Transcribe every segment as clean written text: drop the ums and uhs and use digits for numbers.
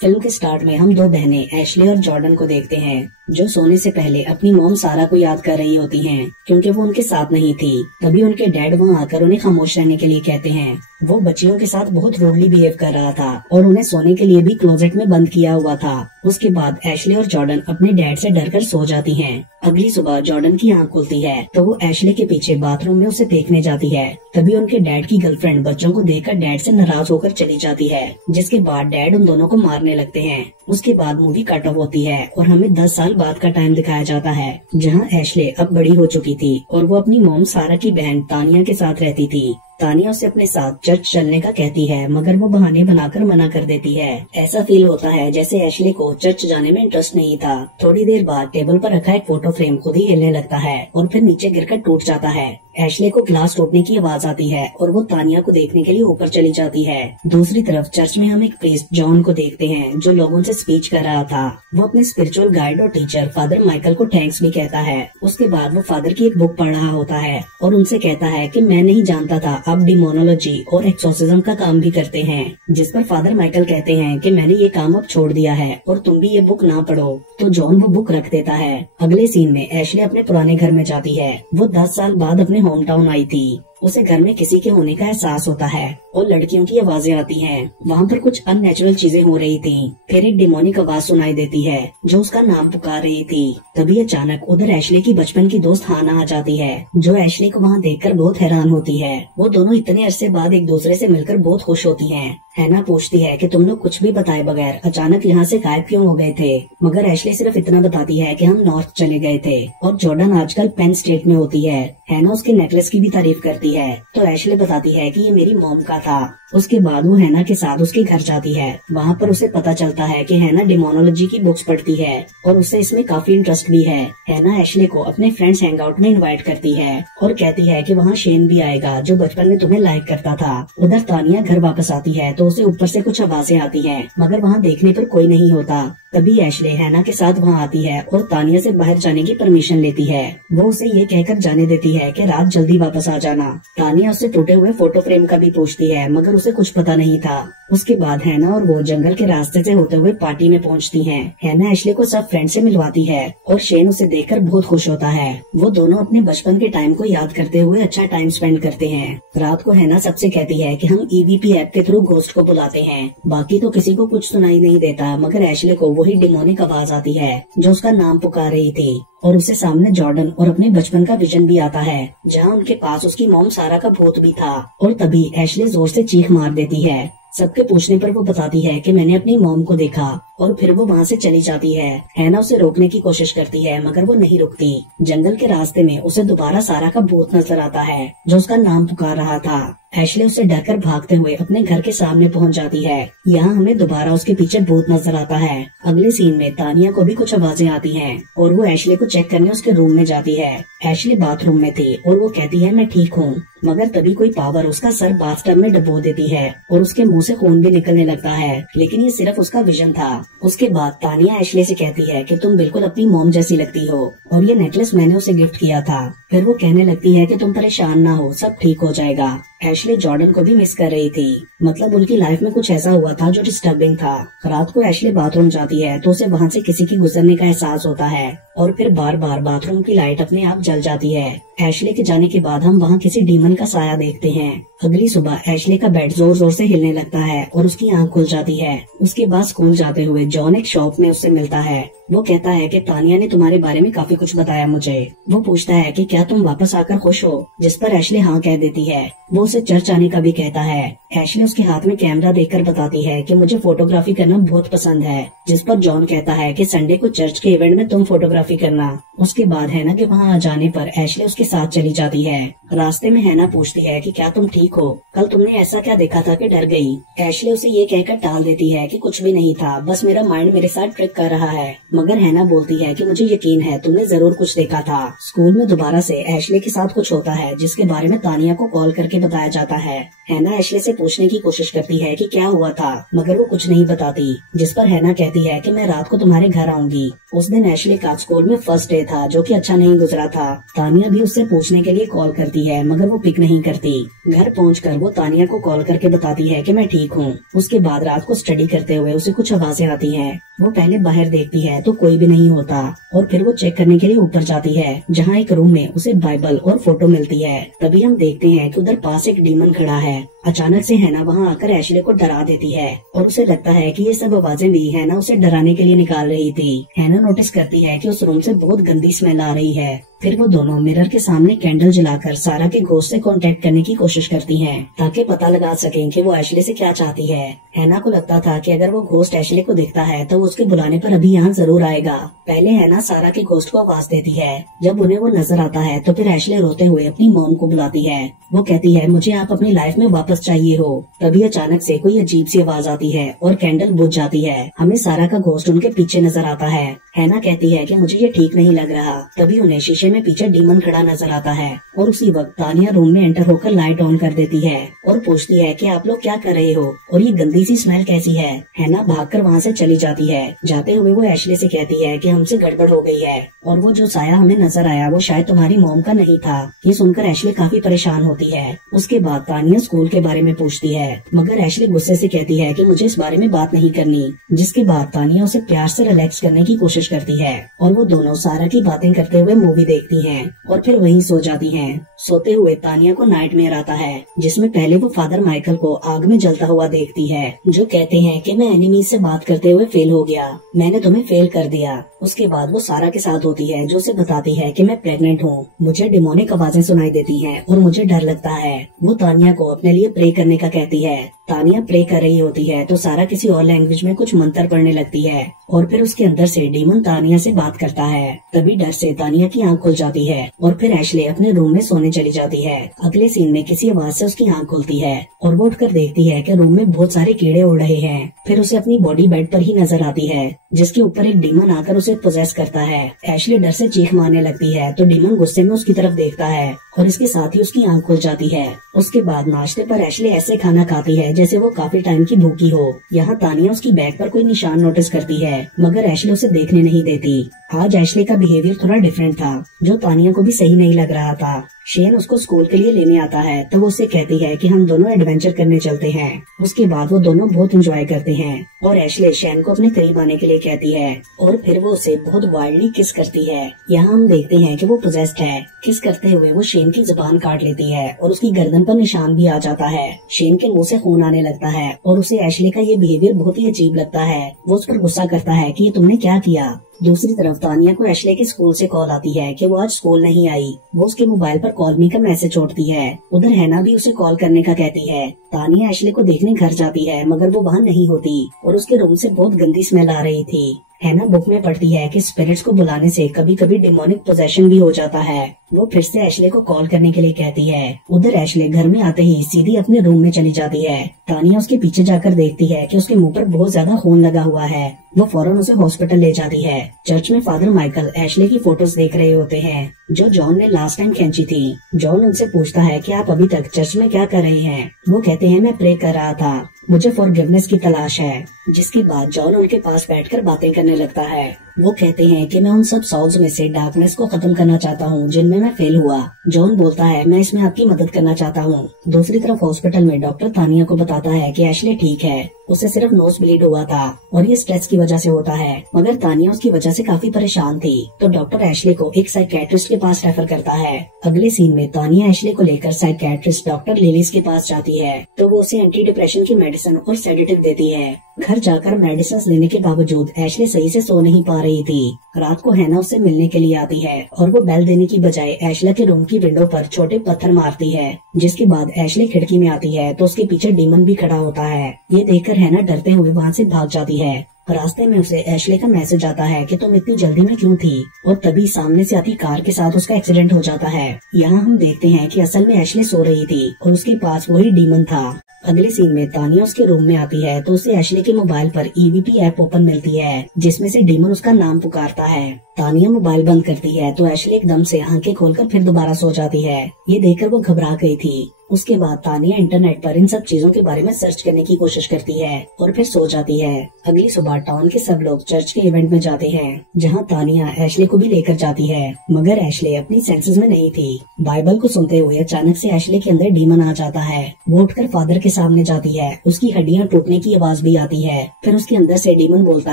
Film के start में हम दो बहनें एशले और जॉर्डन को देखते हैं जो सोने से पहले अपनी मॉम सारा को याद कर रही होती हैं क्योंकि वो उनके साथ नहीं थी। तभी उनके डैड वहाँ आकर उन्हें खामोश रहने के लिए कहते हैं। वो बच्चियों के साथ बहुत रूडली बिहेव कर रहा था और उन्हें सोने के लिए भी क्लोजेट में बंद किया हुआ था। उसके बाद एशले और जॉर्डन अपने डैड से डरकर सो जाती हैं। अगली सुबह जॉर्डन की आंख खुलती है तो वो एशले के पीछे बाथरूम में उसे देखने जाती है। तभी उनके डैड की गर्लफ्रेंड बच्चों को देखकर डैड से नाराज होकर चली जाती है, जिसके बाद डैड उन दोनों को मारने लगते हैं। उसके बाद मूवी कट ऑफ होती है और हमें 10 साल बाद का टाइम दिखाया जाता है जहां एशले अब बड़ी हो चुकी थी और वो अपनी मॉम सारा की बहन तानिया के साथ रहती थी। तानिया उसे अपने साथ चर्च चलने का कहती है मगर वो बहाने बनाकर मना कर देती है। ऐसा फील होता है जैसे एशले को चर्च जाने में इंटरेस्ट नहीं था। थोड़ी देर बाद टेबल पर रखा एक फोटो फ्रेम खुद ही हिलने लगता है और फिर नीचे गिरकर टूट जाता है। एशले को ग्लास टूटने की आवाज आती है और वो तानिया को देखने के लिए ऊपर चली जाती है। दूसरी तरफ चर्च में हम एक प्रीस्ट जॉन को देखते हैं जो लोगों से स्पीच कर रहा था। वो अपने स्पिरिचुअल गाइड और टीचर फादर माइकल को थैंक्स भी कहता है। उसके बाद वो फादर की एक बुक पढ़ रहा होता है और उनसे कहता है कि मैं नहीं जानता था आप डिमोनोलॉजी और एक्सोर्सिज्म का काम भी करते हैं। जिस पर फादर माइकल कहते हैं कि मैंने ये काम अब छोड़ दिया है और तुम भी ये बुक ना पढ़ो। तो जॉन वो बुक रख देता है। अगले सीन में एशले अपने पुराने घर में जाती है। वो 10 साल बाद अपने होम टाउन आई थी। उसे घर में किसी के होने का एहसास होता है और लड़कियों की आवाजें आती हैं। वहाँ पर कुछ अननेचुरल चीजें हो रही थी। फिर एक डिमोनिक आवाज सुनाई देती है जो उसका नाम पुकार रही थी। तभी अचानक उधर एशले की बचपन की दोस्त हाना आ जाती है जो एशले को वहाँ देखकर बहुत हैरान होती है। वो दोनों इतने अरसे बाद एक दूसरे से मिलकर बहुत खुश होती हैं। हैना पूछती है कि तुम लोग कुछ भी बताए बगैर अचानक यहाँ से गायब क्यों हो गए थे, मगर एशले सिर्फ इतना बताती है कि हम नॉर्थ चले गए थे और जॉर्डन आजकल पेन स्टेट में होती है। हैना उसके नेकलेस की भी तारीफ करती है तो एशले बताती है कि ये मेरी मॉम का था। उसके बाद वो हैना के साथ उसके घर जाती है। वहाँ पर उसे पता चलता है कि हैना डिमोनोलॉजी की बुक्स पढ़ती है और उसे इसमें काफी इंटरेस्ट भी है। हैना एशले को अपने फ्रेंड्स हैंगआउट में इनवाइट करती है और कहती है कि वहाँ शेन भी आएगा जो बचपन में तुम्हें लाइक करता था। उधर तानिया घर वापस आती है तो उसे ऊपर से कुछ आवाजें आती हैं मगर वहाँ देखने पर कोई नहीं होता। तभी एशले हैना के साथ वहाँ आती है और तानिया से बाहर जाने की परमिशन लेती है। वो उसे ये कहकर जाने देती है कि रात जल्दी वापस आ जाना। तानिया उससे टूटे हुए फोटो फ्रेम का भी पूछती है मगर उसे कुछ पता नहीं था। उसके बाद हैना और वो जंगल के रास्ते से होते हुए पार्टी में पहुंचती हैं। हैना एशले को सब फ्रेंड से मिलवाती है और शेन उसे देखकर बहुत खुश होता है। वो दोनों अपने बचपन के टाइम को याद करते हुए अच्छा टाइम स्पेंड करते हैं। रात को हैना सबसे कहती है कि हम EVP ऐप के थ्रू घोस्ट को बुलाते हैं। बाकी तो किसी को कुछ सुनाई नहीं देता मगर एशले को वही डिमोनिक आवाज आती है जो उसका नाम पुकार रही थी और उसे सामने जॉर्डन और अपने बचपन का विजन भी आता है जहाँ उनके पास उसकी मॉम सारा का भूत भी था। और तभी एशले जोर से चीख मार देती है। सबके पूछने पर वो बताती है कि मैंने अपनी मॉम को देखा और फिर वो वहाँ से चली जाती है। हैना उसे रोकने की कोशिश करती है मगर वो नहीं रुकती। जंगल के रास्ते में उसे दोबारा सारा का भूत नजर आता है जो उसका नाम पुकार रहा था। एशले उसे डरकर भागते हुए अपने घर के सामने पहुंच जाती है। यहाँ हमें दोबारा उसके पीछे भूत नजर आता है। अगले सीन में तानिया को भी कुछ आवाजें आती हैं और वो एशले को चेक करने उसके रूम में जाती है। एशले बाथरूम में थी और वो कहती है मैं ठीक हूँ, मगर तभी कोई पावर उसका सर बाथटब में डुबो देती है और उसके मुंह से खून भी निकलने लगता है, लेकिन ये सिर्फ उसका विजन था। उसके बाद तानिया एशले से कहती है कि तुम बिल्कुल अपनी मॉम जैसी लगती हो और ये नेकलेस मैंने उसे गिफ्ट किया था। फिर वो कहने लगती है कि तुम परेशान ना हो, सब ठीक हो जाएगा। एशले जॉर्डन को भी मिस कर रही थी, मतलब उनकी लाइफ में कुछ ऐसा हुआ था जो डिस्टर्बिंग था। रात को एशले बाथरूम जाती है तो उसे वहाँ से किसी की गुजरने का एहसास होता है और फिर बार बार बाथरूम की लाइट अपने आप जल जाती है। एशले के जाने के बाद हम वहाँ किसी डीमन का साया देखते हैं। अगली सुबह एशले का बेड जोर जोर से हिलने लगता है और उसकी आंख खुल जाती है। उसके बाद स्कूल जाते हुए जॉन एक शॉप में उससे मिलता है। वो कहता है कि तानिया ने तुम्हारे बारे में काफी कुछ बताया मुझे। वो पूछता है कि क्या तुम वापस आकर खुश हो, जिस पर एशले हाँ कह देती है। वो उसे चर्च आने का भी कहता है। एशले उसके हाथ में कैमरा देखकर बताती है कि मुझे फोटोग्राफी करना बहुत पसंद है, जिस पर जॉन कहता है कि संडे को चर्च के इवेंट में तुम फोटोग्राफी करना। उसके बाद हैना के वहाँ आ जाने पर एशले उसके साथ चली जाती है। रास्ते में हैना पूछती है कि क्या तुम ठीक हो, कल तुमने ऐसा क्या देखा था कि डर गई। एशले उसे ये कहकर टाल देती है कि कुछ भी नहीं था, बस मेरा माइंड मेरे साथ ट्रिक कर रहा है। मगर हैना बोलती है कि मुझे यकीन है तुमने जरूर कुछ देखा था। स्कूल में दोबारा से एशले के साथ कुछ होता है जिसके बारे में तानिया को कॉल करके बताया जाता है। हैना एशले से पूछने की कोशिश करती है कि क्या हुआ था, मगर वो कुछ नहीं बताती, जिस पर हैना कहती है कि मैं रात को तुम्हारे घर आऊंगी। उस दिन एशले का स्कूल में फर्स्ट डे था, जो कि अच्छा नहीं गुजरा था। तानिया भी उससे पूछने के लिए कॉल करती है, मगर वो पिक नहीं करती। घर पहुंचकर वो तानिया को कॉल करके बताती है कि मैं ठीक हूँ। उसके बाद रात को स्टडी करते हुए उसे कुछ आवाजें आती हैं। वो पहले बाहर देखती है तो कोई भी नहीं होता, और फिर वो चेक करने के लिए ऊपर जाती है, जहाँ एक रूम में उसे बाइबल और फोटो मिलती है। तभी हम देखते हैं कि उधर पास एक डीमन खड़ा है। अचानक से हैना वहाँ आकर एशले को डरा देती है, और उसे लगता है कि ये सब आवाजें भी हैना उसे डराने के लिए निकाल रही थी। हैना नोटिस करती है कि उस रूम से बहुत गंदी स्मेल आ रही है। फिर वो दोनों मिरर के सामने कैंडल जलाकर सारा के घोस्ट से कांटेक्ट करने की कोशिश करती हैं, ताकि पता लगा सकें कि वो एशले से क्या चाहती है। हैना को लगता था कि अगर वो घोस्ट एशले को दिखता है तो उसके बुलाने पर अभी यहाँ जरूर आएगा। पहले हैना सारा के घोस्ट को आवाज देती है। जब उन्हें वो नजर आता है तो फिर एशले रोते हुए अपनी मॉम को बुलाती है। वो कहती है मुझे आप अपनी लाइफ में वापस चाहिए हो। तभी अचानक से कोई अजीब सी आवाज आती है और कैंडल बुझ जाती है। हमें सारा का घोस्ट उनके पीछे नजर आता है। हैना कहती है कि मुझे ये ठीक नहीं लग रहा। तभी उन्हें शीशे में पीछे डीमन खड़ा नजर आता है, और उसी वक्त तानिया रूम में एंटर होकर लाइट ऑन कर देती है और पूछती है कि आप लोग क्या कर रहे हो और ये गंदी सी स्मेल कैसी है। हैना भागकर वहाँ से चली जाती है। जाते हुए वो एशले से कहती है कि हमसे गड़बड़ हो गई है, और वो जो साया हमें नजर आया वो शायद तुम्हारी मॉम का नहीं था। ये सुनकर एशले काफी परेशान होती है। उसके बाद तानिया स्कूल के बारे में पूछती है, मगर एशले गुस्से से कहती है कि मुझे इस बारे में बात नहीं करनी। जिसके बाद तानिया उसे प्यार से रिलैक्स करने की कोशिश करती है, और वो दोनों सारा की बातें करते हुए मूवी देखती हैं और फिर वहीं सो जाती हैं। सोते हुए तानिया को नाइटमेयर आता है, जिसमें पहले वो फादर माइकल को आग में जलता हुआ देखती है, जो कहते हैं कि मैं एनिमी से बात करते हुए फेल हो गया, मैंने तुम्हें फेल कर दिया। उसके बाद वो सारा के साथ होती है, जो उसे बताती है कि मैं प्रेग्नेंट हूँ। मुझे डिमोनिक आवाजें सुनाई देती हैं और मुझे डर लगता है। वो तानिया को अपने लिए प्रे करने का कहती है। तानिया प्रे कर रही होती है तो सारा किसी और लैंग्वेज में कुछ मंत्र पढ़ने लगती है, और फिर उसके अंदर से डीमन तानिया से बात करता है। तभी डर से तानिया की आंख खुल जाती है, और फिर एशले अपने रूम में सोने चली जाती है। अगले सीन में किसी आवाज से उसकी आंख खुलती है, और वो उठकर देखती है कि रूम में बहुत सारे कीड़े उड़ रहे हैं। फिर उसे अपनी बॉडी बेड पर ही नजर आती है, जिसके ऊपर एक डीमन आकर उसे पोजेस करता है। एशले डर से चीख मारने लगती है तो डीमन गुस्से में उसकी तरफ देखता है, और इसके साथ ही उसकी आंख खुल जाती है। उसके बाद नाश्ते पर एशले ऐसे खाना खाती है जैसे वो काफी टाइम की भूखी हो। यहाँ तानिया उसकी बैग पर कोई निशान नोटिस करती है, मगर एशले उसे देखने नहीं देती। आज एशले का बिहेवियर थोड़ा डिफरेंट था, जो तानिया को भी सही नहीं लग रहा था। शेन उसको स्कूल के लिए लेने आता है तो वो उसे कहती है कि हम दोनों एडवेंचर करने चलते हैं। उसके बाद वो दोनों बहुत एंजॉय करते हैं, और एशले शेन को अपने करीब आने के लिए कहती है, और फिर वो उसे बहुत वाइल्डली किस करती है। यहाँ हम देखते हैं कि वो पोजेस्ड है। किस करते हुए वो शेन की जुबान काट लेती है, और उसकी गर्दन पर निशान भी आ जाता है। शेन के मुंह से खून आने लगता है, और उसे एशले का ये बिहेवियर बहुत ही अजीब लगता है। वो उस पर गुस्सा करता है कि ये तुमने क्या किया। दूसरी तरफ तानिया को एशले के स्कूल से कॉल आती है कि वो आज स्कूल नहीं आई। वो उसके मोबाइल पर कॉल मी का मैसेज छोड़ती है। उधर हैना भी उसे कॉल करने का कहती है। तानिया एशले को देखने घर जाती है, मगर वो वहाँ नहीं होती, और उसके रूम से बहुत गंदी स्मेल आ रही थी। हैना बुक में पढ़ती है कि स्पिरिट्स को बुलाने से कभी कभी डिमोनिक पोजेशन भी हो जाता है। वो फिर से एशले को कॉल करने के लिए कहती है। उधर एशले घर में आते ही सीधी अपने रूम में चली जाती है। तानिया उसके पीछे जाकर देखती है कि उसके मुंह पर बहुत ज्यादा खून लगा हुआ है। वो फौरन उसे हॉस्पिटल ले जाती है। चर्च में फादर माइकल एशले की फोटोज देख रहे होते हैं, जो जॉन ने लास्ट टाइम खींची थी। जॉन उनसे पूछता है कि आप अभी तक चर्च में क्या कर रहे हैं। वो कहते हैं मैं प्रे कर रहा था, मुझे फॉरगिवनेस की तलाश है। जिसके बाद जॉन उनके पास बैठकर बातें करने लगता है। वो कहते हैं कि मैं उन सब सॉल्व्स में से डार्कनेस को खत्म करना चाहता हूँ जिनमें मैं फेल हुआ। जॉन बोलता है मैं इसमें आपकी मदद करना चाहता हूँ। दूसरी तरफ हॉस्पिटल में डॉक्टर तानिया को बताता है कि एशले ठीक है, उसे सिर्फ नोज ब्लीड हुआ था और ये स्ट्रेस की वजह से होता है, मगर तानिया उसकी वजह से काफी परेशान थी। तो डॉक्टर एशले को एक साइकियाट्रिस्ट के पास रेफर करता है। अगले सीन में तानिया एशले को लेकर साइकियाट्रिस्ट डॉक्टर लिलीज के पास जाती है, तो वो उसे एंटी डिप्रेशन की मेडिसिन और सेडेटिव देती है। घर जाकर मेडिसिन लेने के बावजूद एशले सही से सो नहीं पा रही थी। रात को हैना उससे मिलने के लिए आती है, और वो बेल देने की बजाय एशले के रूम की विंडो पर छोटे पत्थर मारती है। जिसके बाद एशले खिड़की में आती है तो उसके पीछे डीमन भी खड़ा होता है। ये देखकर हैना डरते हुए वहाँ से भाग जाती है। रास्ते में उसे एशले का मैसेज आता है कि तुम इतनी जल्दी में क्यों थी, और तभी सामने से आती कार के साथ उसका एक्सीडेंट हो जाता है। यहाँ हम देखते हैं कि असल में एशले सो रही थी और उसके पास वही डीमन था। अगले सीन में तानिया उसके रूम में आती है तो उसे एशले के मोबाइल पर EVP ऐप ओपन मिलती है, जिसमें से डीमन उसका नाम पुकारता है। तानिया मोबाइल बंद करती है तो एशले एकदम से आंखें खोलकर फिर दोबारा सो जाती है। ये देखकर वो घबरा गई थी। उसके बाद तानिया इंटरनेट पर इन सब चीजों के बारे में सर्च करने की कोशिश करती है और फिर सो जाती है। अगली सुबह टाउन के सब लोग चर्च के इवेंट में जाते हैं, जहाँ तानिया एशले को भी लेकर जाती है, मगर एशले अपनी सेंसेस में नहीं थी। बाइबल को सुनते हुए अचानक से एशले के अंदर डीमन आ जाता है। वो उठकर फादर के सामने जाती है, उसकी हड्डियां टूटने की आवाज भी आती है। फिर उसके अंदर से डीमन बोलता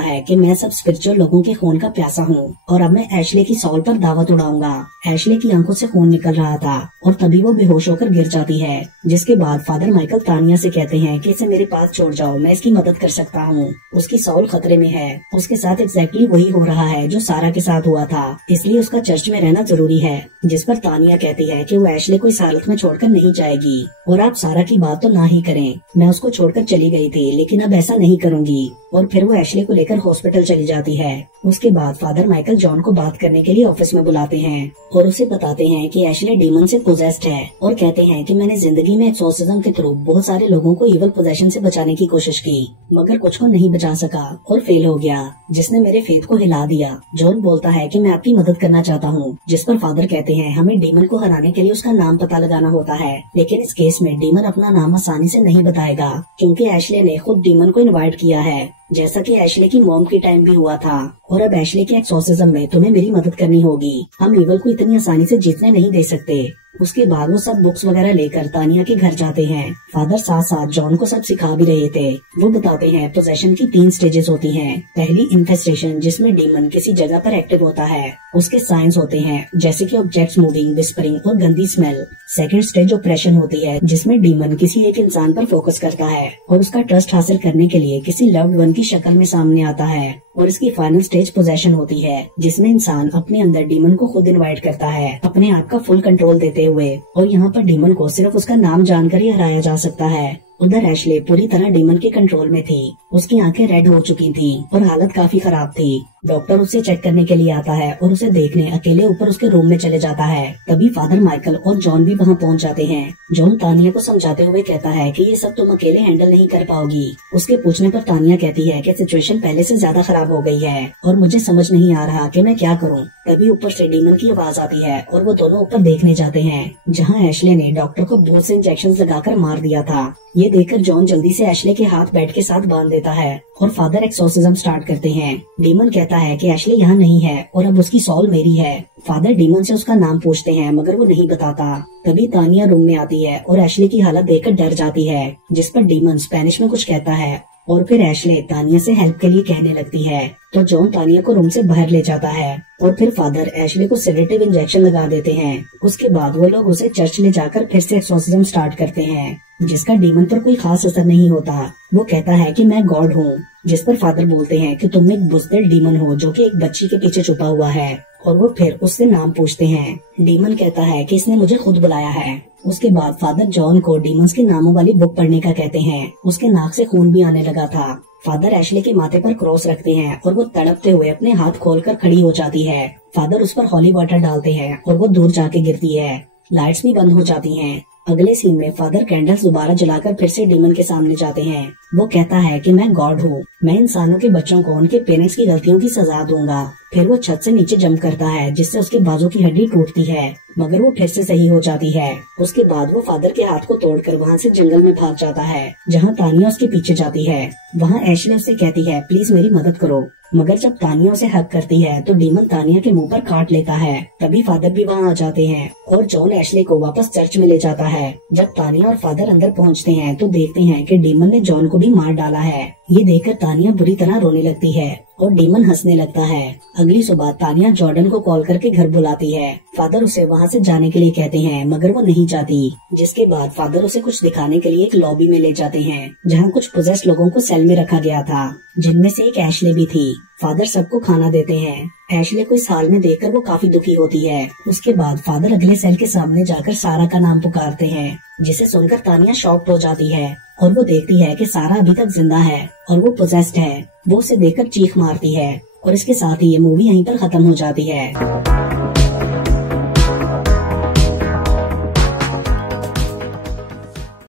है कि मैं सब स्पिरिचुअल लोगों के खून का प्यासा हूँ और अब मैं एशले की सॉल पर दावत उड़ाऊंगा। एशले की आंखों से खून निकल रहा था और तभी वो बेहोश होकर गिर जाती है, जिसके बाद फादर माइकल तानिया से कहते हैं कि इसे मेरे पास छोड़ जाओ, मैं इसकी मदद कर सकता हूँ। उसकी सॉल खतरे में है, उसके साथ एग्जैक्टली वही हो रहा है जो सारा के साथ हुआ था, इसलिए उसका चर्च में रहना जरूरी है। जिस पर तानिया कहती है कि वो एशले को इस हालत में छोड़कर नहीं जाएगी और आप सारा की बात तो ना ही करें, मैं उसको छोड़कर चली गई थी लेकिन अब ऐसा नहीं करूंगी। और फिर वो एशले को लेकर हॉस्पिटल चली जाती है। उसके बाद फादर माइकल जॉन को बात करने के लिए ऑफिस में बुलाते हैं और उसे बताते हैं कि एशले डीमन से पोजेस्ड है और कहते हैं कि मैंने जिंदगी में एक्सोर्सिज्म के थ्रू बहुत सारे लोगों को इवल पोजेशन से बचाने की कोशिश की, मगर कुछ को नहीं बचा सका और फेल हो गया, जिसने मेरे फेथ को हिला दिया। जॉन बोलता है कि मैं आपकी मदद करना चाहता हूँ, जिस पर फादर कहते हैं हमें डीमन को हराने के लिए उसका नाम पता लगाना होता है, लेकिन इस केस में डीमन अपना नाम आसानी से नहीं बताएगा क्योंकि एशले ने खुद डीमन को इनवाइट किया है, जैसा कि एशले की मॉम की टाइम भी हुआ था। और अब एशले के एक्सोर्सिज्म में तुम्हें मेरी मदद करनी होगी, हम इवल को इतनी आसानी से जीतने नहीं दे सकते। उसके बाद वो सब बुक्स वगैरह लेकर तानिया के घर जाते हैं। फादर साथ साथ जॉन को सब सिखा भी रहे थे। वो बताते हैं पोजेशन की 3 स्टेजेस होती हैं। पहली इन्फेस्टेशन, जिसमें डीमन किसी जगह पर एक्टिव होता है, उसके साइंस होते हैं जैसे कि ऑब्जेक्ट्स मूविंग, विस्परिंग और गंदी स्मेल। सेकंड स्टेज ऑपरेशन होती है, जिसमें डीमन किसी एक इंसान पर फोकस करता है और उसका ट्रस्ट हासिल करने के लिए किसी लव्ड वन की शक्ल में सामने आता है। और इसकी फाइनल स्टेज पोजेशन होती है, जिसमें इंसान अपने अंदर डीमन को खुद इनवाइट करता है, अपने आप का फुल कंट्रोल देते हुए। और यहाँ पर डीमन को सिर्फ उसका नाम जानकर ही हराया जा सकता है। उधर एशले पूरी तरह डीमन के कंट्रोल में थी। उसकी आंखें रेड हो चुकी थी और हालत काफी खराब थी। डॉक्टर उसे चेक करने के लिए आता है और उसे देखने अकेले ऊपर उसके रूम में चले जाता है। तभी फादर माइकल और जॉन भी वहाँ पहुँच जाते हैं। जॉन तानिया को समझाते हुए कहता है कि ये सब तुम अकेले हैंडल नहीं कर पाओगी। उसके पूछने पर तानिया कहती है कि सिचुएशन पहले से ज्यादा खराब हो गई है और मुझे समझ नहीं आ रहा कि मैं क्या करूँ। तभी ऊपर से डीमन की आवाज आती है और वो दोनों ऊपर देखने जाते हैं, जहाँ एशले ने डॉक्टर को बहुत से इंजेक्शन लगाकर मार दिया था। ये देखकर जॉन जल्दी से एशले के हाथ बेड के साथ बांध देता है और फादर एक्सोर्सिज्म स्टार्ट करते हैं। डीमन कहता है कि एशले यहाँ नहीं है और अब उसकी सॉल मेरी है। फादर डीमन से उसका नाम पूछते हैं मगर वो नहीं बताता। तभी तानिया रूम में आती है और एशले की हालत देखकर डर जाती है, जिस पर डीमन स्पेनिश में कुछ कहता है और फिर एशले तानिया से हेल्प के लिए कहने लगती है। तो जॉन तानिया को रूम से बाहर ले जाता है और फिर फादर एशले को सेडेटिव इंजेक्शन लगा देते हैं। उसके बाद वो लोग उसे चर्च ले जाकर फिर से एक्सोर्सिज्म स्टार्ट करते हैं, जिसका डीमन पर कोई खास असर नहीं होता। वो कहता है कि मैं गॉड हूँ, जिस पर फादर बोलते हैं कि तुम एक बुज़दिल डीमन हो जो कि एक बच्ची के पीछे छुपा हुआ है। और वो फिर उससे नाम पूछते हैं। डीमन कहता है कि इसने मुझे खुद बुलाया है। उसके बाद फादर जॉन को डीमंस के नामों वाली बुक पढ़ने का कहते हैं। उसके नाक से खून भी आने लगा था। फादर एशले के माथे पर क्रॉस रखते हैं और वो तड़पते हुए अपने हाथ खोलकर खड़ी हो जाती है। फादर उस पर हॉली वाटर डालते हैं और वो दूर जाके गिरती है। लाइट्स भी बंद हो जाती हैं। अगले सीन में फादर कैंडल्स दोबारा जलाकर फिर से डीमन के सामने जाते हैं। वो कहता है कि मैं गॉड हूँ, मैं इंसानों के बच्चों को उनके पेरेंट्स की गलतियों की सजा दूंगा। फिर वो छत से नीचे जंप करता है, जिससे उसके बाजू की हड्डी टूटती है, मगर वो फिर से सही हो जाती है। उसके बाद वो फादर के हाथ को तोड़कर वहाँ से जंगल में भाग जाता है, जहाँ तानिया उसके पीछे जाती है। वहाँ एशले उससे कहती है प्लीज मेरी मदद करो, मगर जब तानिया उसे हक करती है तो डीमन तानिया के मुंह पर काट लेता है। तभी फादर भी वहाँ आ जाते हैं और जॉन एशले को वापस चर्च में ले जाता है। जब तानिया और फादर अंदर पहुँचते हैं तो देखते हैं कि डीमन ने जॉन को भी मार डाला है। ये देखकर तानिया बुरी तरह रोने लगती है और डीमन हंसने लगता है। अगली सुबह तानिया जॉर्डन को कॉल करके घर बुलाती है। फादर उसे वहाँ से जाने के लिए कहते हैं, मगर वो नहीं जाती। जिसके बाद फादर उसे कुछ दिखाने के लिए एक लॉबी में ले जाते हैं, जहाँ कुछ पोजेस्ड लोगों को सेल में रखा गया था, जिनमें से एक एशले भी थी। फादर सबको खाना देते हैं। एशले को इस हाल में देखकर वो काफी दुखी होती है। उसके बाद फादर अगले सेल के सामने जाकर सारा का नाम पुकारते हैं, जिसे सुनकर तानिया शॉक्ड हो जाती है और वो देखती है कि सारा अभी तक जिंदा है और वो पोजेस्ड है। वो उसे देखकर चीख मारती है और इसके साथ ही ये मूवी यहीं पर खत्म हो जाती है।